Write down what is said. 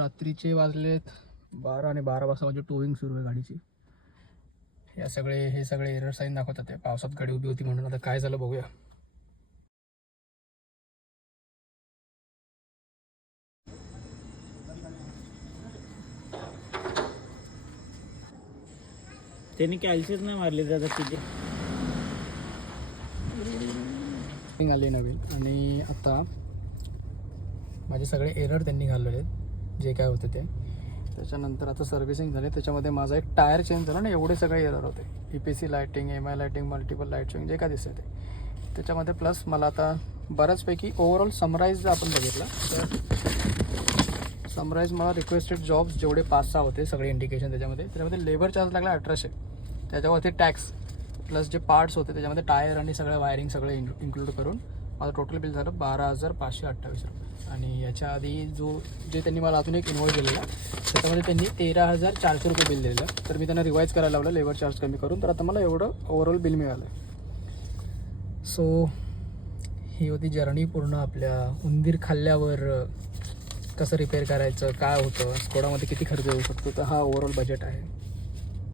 रात्रीचे वाजलेत 12 आणि 12 वाजता माझी टोविंग सुरू आहे गाडीची. हे सगळे एरर साईन दाखवतात ते. पावसात गाडी उभी होती म्हणून. आता काय झालं बघूया. त्यांनी कॅल्शियम नाही मारले दादा किती आली नवीन. आणि आता माझे सगळे एरर त्यांनी घालवले आहेत जे काय होते ते. त्याच्यानंतर आता सर्व्हिसिंग झाली. त्याच्यामध्ये माझा एक टायर चेंज झाला ना, एवढे सगळे एरर होते. EPC lighting, MI lighting, multiple light showing जे काय दिसते ते. त्याच्यामध्ये प्लस मला आता बऱ्याचपैकी ओव्हरऑल समराईज आपण बघितला तर समराईज मला रिक्वेस्टेड जॉब्स जेवढे 5-6 होते सगळे इंडिकेशन त्याच्यामध्ये लेबर चार्ज लागला 1800. त्याच्यावरती टॅक्स प्लस जे पार्ट्स होते त्याच्यामध्ये टायर आणि सगळं वायरिंग सगळे इन्क्लूड करून माझं टोटल बिल झालं 12,528 रुपये. आणि याच्या आधी जे त्यांनी मला अजून एक इन्व्हॉइस दिलेला त्याच्यामध्ये त्यांनी 13,400 रुपये बिल दिलेलं. तर मी त्यांना रिवाईज करायला लावलं लेबर चार्ज कमी करून. तर आता मला एवढं ओव्हरऑल बिल मिळालं. सो ही होती जर्नी पूर्ण आपल्या उंदीर खाल्ल्यावर कसं रिपेअर करायचं, काय होतं, स्कोडामध्ये किती खर्च येऊ शकतो. तर हा ओव्हरऑल बजेट आहे.